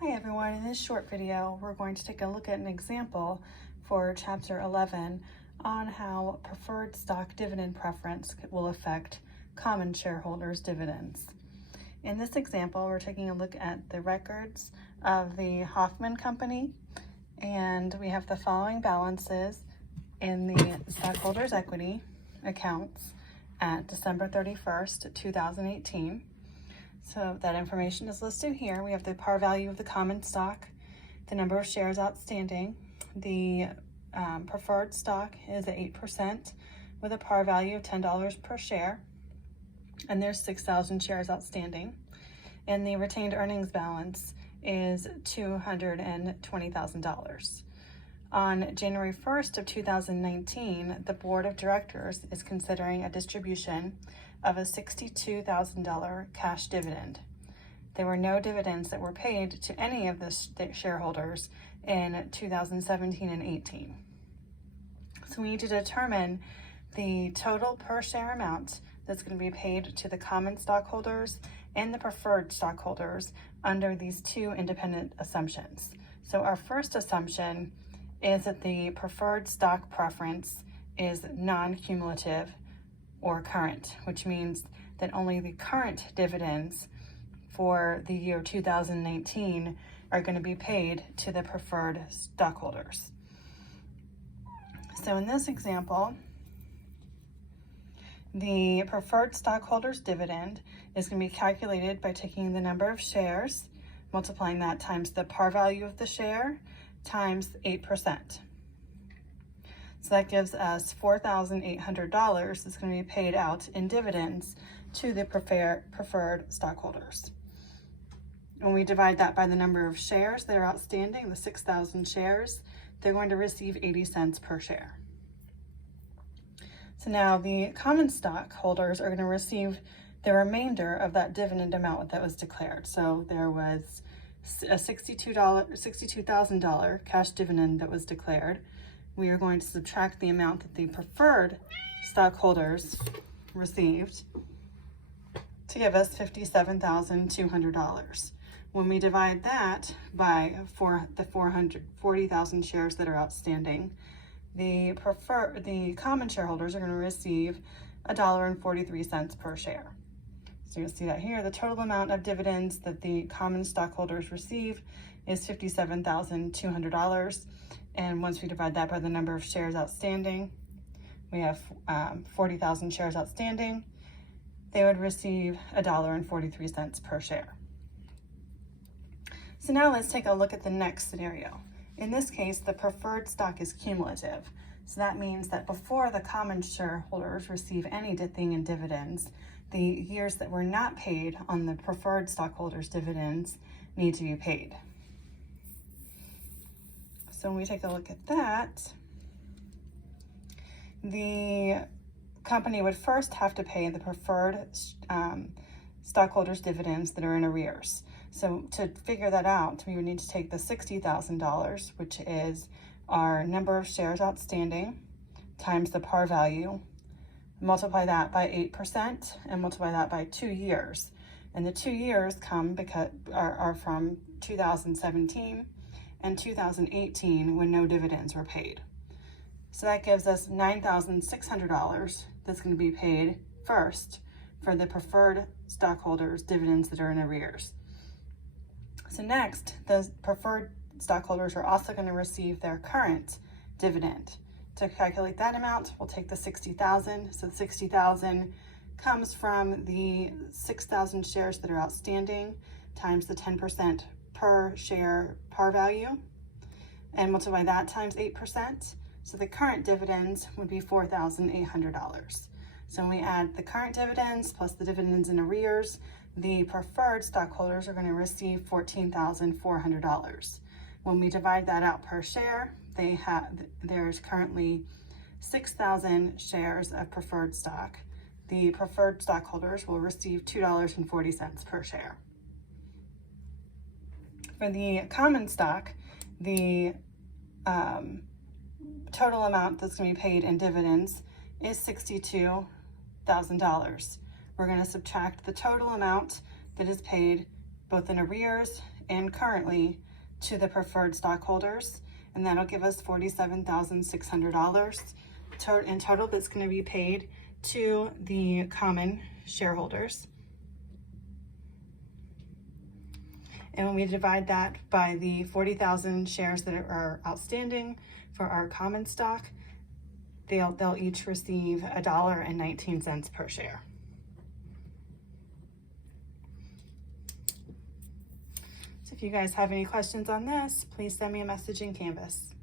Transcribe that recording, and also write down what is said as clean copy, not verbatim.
Hi everyone, in this short video we're going to take a look at an example for Chapter 11 on how preferred stock dividend preference will affect common shareholders' dividends. In this example we're taking a look at the records of the Hoffman Company, and we have the following balances in the stockholders' equity accounts at December 31st, 2018. So that information is listed here. We have the par value of the common stock, the number of shares outstanding. The preferred stock is at 8% with a par value of $10 per share, and there's 6,000 shares outstanding. And the retained earnings balance is $220,000. On January 1st of 2019, the board of directors is considering a distribution of a $62,000 cash dividend. There were no dividends that were paid to any of the shareholders in 2017 and 18. So we need to determine the total per share amount that's going to be paid to the common stockholders and the preferred stockholders under these two independent assumptions. So our first assumption is that the preferred stock preference is non-cumulative or current, which means that only the current dividends for the year 2019 are going to be paid to the preferred stockholders. So in this example, the preferred stockholders dividend is going to be calculated by taking the number of shares, multiplying that times the par value of the share, times 8%. So that gives us $4,800 that's going to be paid out in dividends to the preferred stockholders. When we divide that by the number of shares that are outstanding, the 6,000 shares, they're going to receive 80 cents per share. So now the common stockholders are going to receive the remainder of that dividend amount that was declared. So there was a $62,000 cash dividend that was declared. We are going to subtract the amount that the preferred stockholders received to give us $57,200. When we divide that by the 440,000 shares that are outstanding, the common shareholders are going to receive $1.43 per share. So you'll see that here, the total amount of dividends that the common stockholders receive is $57,200. And once we divide that by the number of shares outstanding, we have 40,000 shares outstanding. They would receive $1.43 per share. So now let's take a look at the next scenario. In this case, the preferred stock is cumulative. So that means that before the common shareholders receive anything in dividends, the years that were not paid on the preferred stockholders' dividends need to be paid. So when we take a look at that, the company would first have to pay the preferred stockholders' dividends that are in arrears. So to figure that out, we would need to take the $60,000, which is our number of shares outstanding, times the par value, multiply that by 8%, and multiply that by 2 years. And the 2 years are from 2017 and 2018 when no dividends were paid. So that gives us $9,600 that's going to be paid first for the preferred stockholders' dividends that are in arrears. So next, the preferred stockholders are also going to receive their current dividend. To calculate that amount, we'll take the $60,000. So the $60,000 comes from the 6,000 shares that are outstanding times the 10% per share par value, and multiply that times 8%. So the current dividends would be $4,800. So when we add the current dividends plus the dividends in arrears, the preferred stockholders are going to receive $14,400. When we divide that out per share, there's currently 6,000 shares of preferred stock. The preferred stockholders will receive $2.40 per share. For the common stock, the total amount that's going to be paid in dividends is $62,000. We're going to subtract the total amount that is paid both in arrears and currently to the preferred stockholders, and that'll give us $47,600 in total that's going to be paid to the common shareholders. And when we divide that by the 40,000 shares that are outstanding for our common stock, they'll each receive $1.19 per share. So if you guys have any questions on this, please send me a message in Canvas.